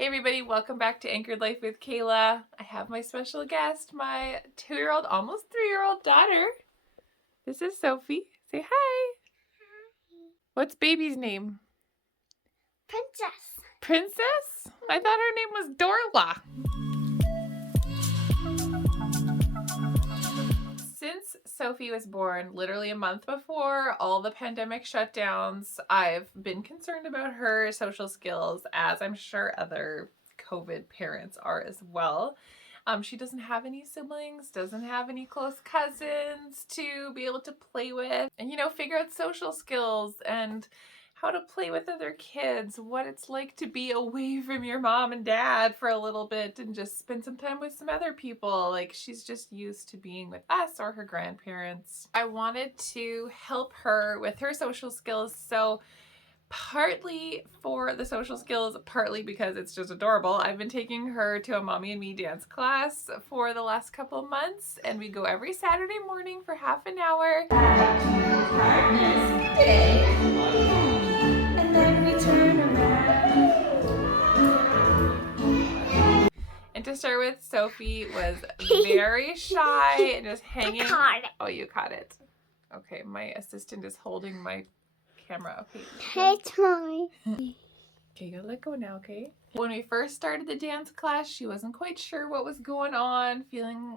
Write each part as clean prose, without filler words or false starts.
Hey everybody, welcome back to Anchored Life with Kayla. I have my special guest, my 2-year-old, almost 3-year-old daughter. This is Sophie. Say hi. What's baby's name? Princess. Princess? I thought her name was Dorla. Since Sophie was born, literally a month before all the pandemic shutdowns, I've been concerned about her social skills, as I'm sure other COVID parents are as well. She doesn't have any siblings, doesn't have any close cousins to be able to play with and, figure out social skills and how to play with other kids, what it's like to be away from your mom and dad for a little bit and just spend some time with some other people. Like, she's just used to being with us or her grandparents. I wanted to help her with her social skills, so partly for the social skills, partly because it's just adorable, I've been taking her to a mommy and me dance class for the last couple months, and we go every Saturday morning for half an hour. And then we turn around. And to start with, Sophie was very shy and just hanging. I caught it. Oh, you caught it. Okay, my assistant is holding my camera. Okay. It's mine. Okay, you gotta let go now, okay? When we first started the dance class, she wasn't quite sure what was going on, feeling,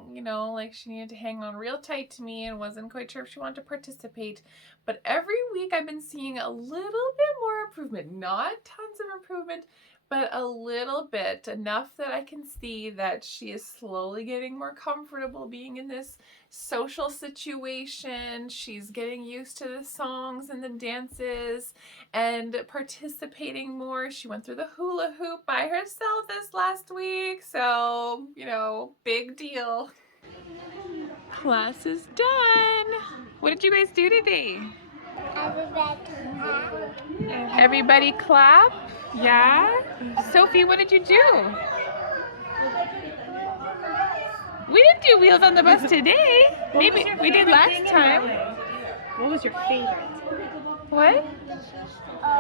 like she needed to hang on real tight to me and wasn't quite sure if she wanted to participate. But every week I've been seeing a little bit more improvement. Not tons of improvement, but a little bit, enough that I can see that she is slowly getting more comfortable being in this social situation. She's getting used to the songs and the dances and participating more. She went through the hula hoop by herself this last week, so, big deal. Class is done. What did you guys do today? Everybody clap? Yeah? Sophie, what did you do? We didn't do Wheels on the Bus today. Maybe we did last time. What was your favorite? What?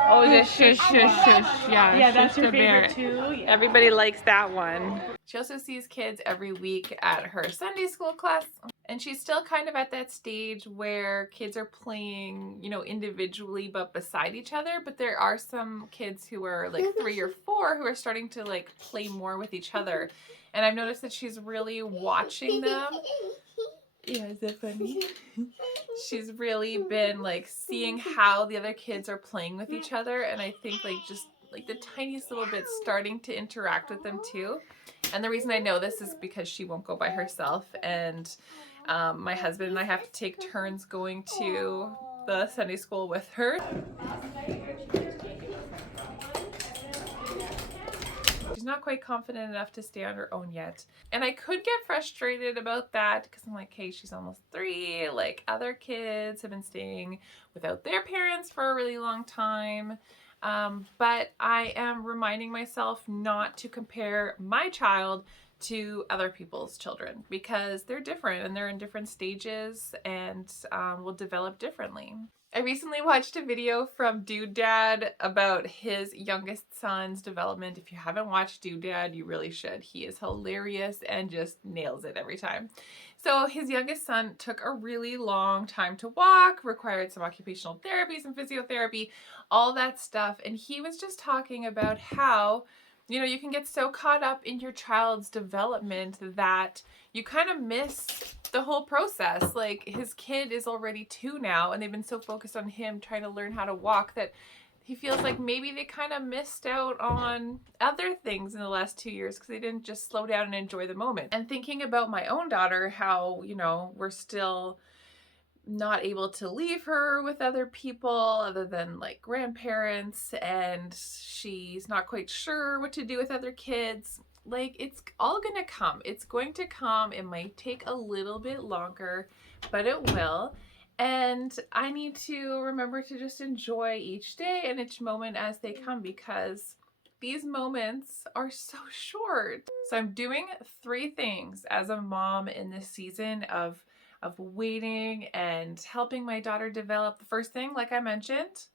Oh, the shush, shush, shush. Yeah, that's your the bear. favorite too. Yeah. Everybody likes that one. She also sees kids every week at her Sunday school class. And she's still kind of at that stage where kids are playing, individually but beside each other. But there are some kids who are like 3 or 4 who are starting to like play more with each other. And I've noticed that she's really watching them. Yeah, is that funny? She's really been like seeing how the other kids are playing with each other, and I think just the tiniest little bit starting to interact with them too. And the reason I know this is because she won't go by herself, and my husband and I have to take turns going to the Sunday school with her. She's not quite confident enough to stay on her own yet. And I could get frustrated about that because I'm like, hey, she's almost 3. Like, other kids have been staying without their parents for a really long time. But I am reminding myself not to compare my child to other people's children because they're different and they're in different stages and will develop differently. I recently watched a video from Dude Dad about his youngest son's development. If you haven't watched Dude Dad, you really should. He is hilarious and just nails it every time. So his youngest son took a really long time to walk, required some occupational therapy, some physiotherapy, all that stuff. And he was just talking about how you can get so caught up in your child's development that you kind of miss the whole process. Like, his kid is already 2 now, and they've been so focused on him trying to learn how to walk that he feels like maybe they kind of missed out on other things in the last 2 years because they didn't just slow down and enjoy the moment. And thinking about my own daughter, how, we're still not able to leave her with other people other than like grandparents, and she's not quite sure what to do with other kids. Like, it's all gonna come. It's going to come. It might take a little bit longer, but it will. And I need to remember to just enjoy each day and each moment as they come, because these moments are so short. So I'm doing 3 things as a mom in this season of waiting and helping my daughter develop. The first thing, like I mentioned,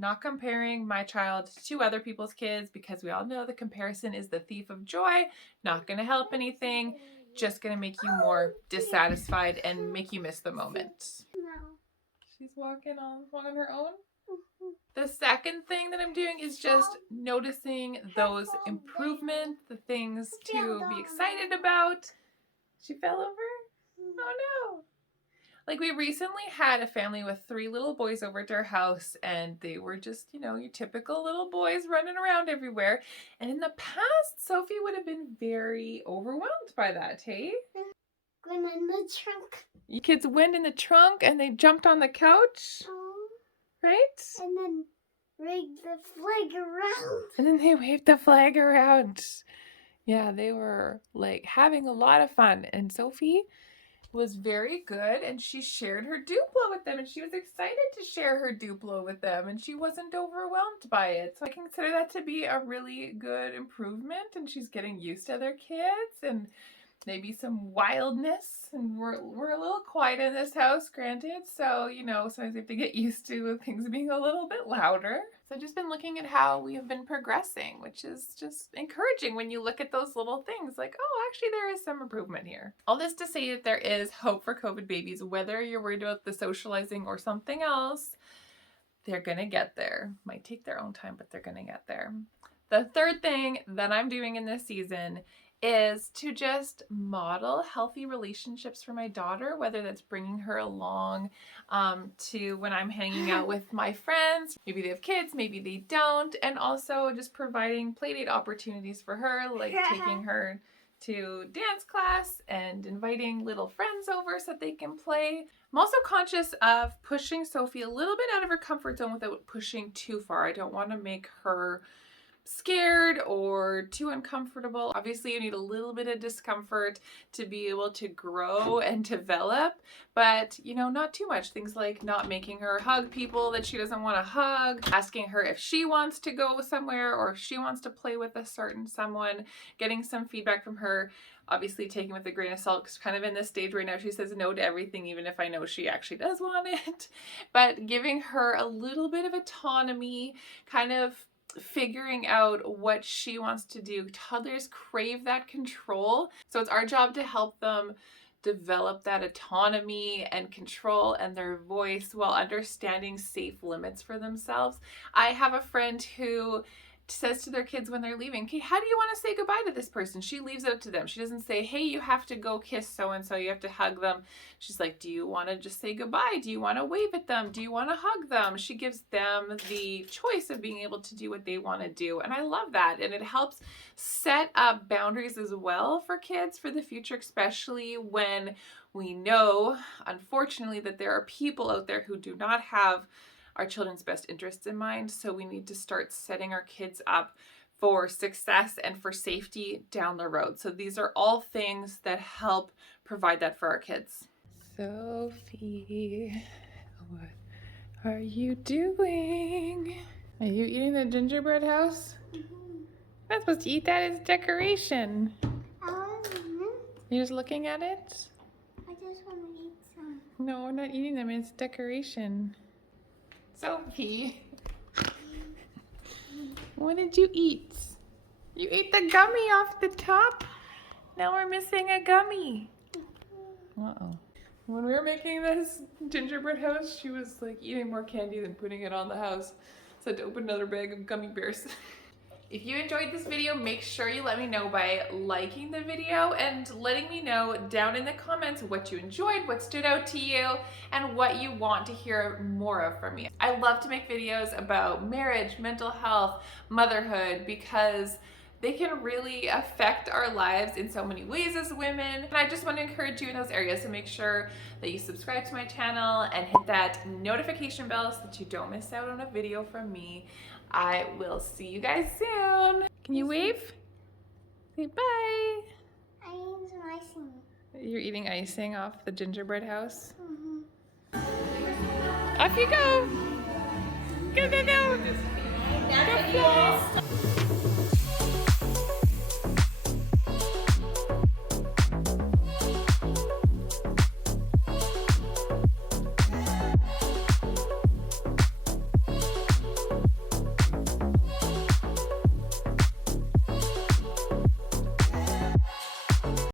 not comparing my child to other people's kids, because we all know the comparison is the thief of joy, not going to help anything, just going to make you more dissatisfied and make you miss the moment. She's walking on her own. The second thing that I'm doing is just noticing those improvements, the things to be excited about. She fell over? Oh no. Like, we recently had a family with 3 little boys over to our house, and they were just, you know, your typical little boys running around everywhere. And in the past, Sophie would have been very overwhelmed by that, hey? Went in the trunk. You kids went in the trunk and they jumped on the couch, right? And then waved the flag around. And then they waved the flag around. Yeah, they were like having a lot of fun. And Sophie was very good, and she shared her Duplo with them, and she was excited to share her Duplo with them, and she wasn't overwhelmed by it. So I consider that to be a really good improvement, and she's getting used to other kids and maybe some wildness. And we're a little quiet in this house, granted, so you know, sometimes we have to get used to things being a little bit louder. So I've just been looking at how we have been progressing, which is just encouraging when you look at those little things like, oh, actually there is some improvement here. All this to say that there is hope for COVID babies, whether you're worried about the socializing or something else, they're gonna get there. Might take their own time, but they're gonna get there. The third thing that I'm doing in this season is to just model healthy relationships for my daughter, whether that's bringing her along to when I'm hanging out with my friends. Maybe they have kids, maybe they don't, and also just providing playdate opportunities for her, like taking her to dance class and inviting little friends over so that they can play. I'm also conscious of pushing Sophie a little bit out of her comfort zone without pushing too far. I don't want to make her scared or too uncomfortable. Obviously, you need a little bit of discomfort to be able to grow and develop, but you know, not too much. Things like not making her hug people that she doesn't want to hug, asking her if she wants to go somewhere or if she wants to play with a certain someone, getting some feedback from her. Obviously taking with a grain of salt, because kind of in this stage right now she says no to everything, even if I know she actually does want it. But giving her a little bit of autonomy, kind of figuring out what she wants to do. Toddlers crave that control, so it's our job to help them develop that autonomy and control and their voice while understanding safe limits for themselves. I have a friend who says to their kids when they're leaving, okay, how do you want to say goodbye to this person? She leaves it up to them. She doesn't say, hey, you have to go kiss so-and-so, you have to hug them. She's like, do you want to just say goodbye? Do you want to wave at them? Do you want to hug them? She gives them the choice of being able to do what they want to do. And I love that. And it helps set up boundaries as well for kids for the future, especially when we know, unfortunately, that there are people out there who do not have our children's best interests in mind. So we need to start setting our kids up for success and for safety down the road. So these are all things that help provide that for our kids. Sophie, what are you doing? Are you eating the gingerbread house? You're not supposed to eat that, it's decoration. You're just looking at it? I just want to eat some. No, we're not eating them, it's decoration. Sophie, what did you eat? You ate the gummy off the top? Now we're missing a gummy. Uh-oh. When we were making this gingerbread house, she was like eating more candy than putting it on the house. So I had to open another bag of gummy bears. If you enjoyed this video, make sure you let me know by liking the video and letting me know down in the comments what you enjoyed, what stood out to you, and what you want to hear more of from me. I love to make videos about marriage, mental health, motherhood, because they can really affect our lives in so many ways as women. And I just want to encourage you in those areas to make sure that you subscribe to my channel and hit that notification bell so that you don't miss out on a video from me. I will see you guys soon. Can you wave? Say bye. I ate some icing. You're eating icing off the gingerbread house? Mm-hmm. Off you go. Go, go, go. Go fly.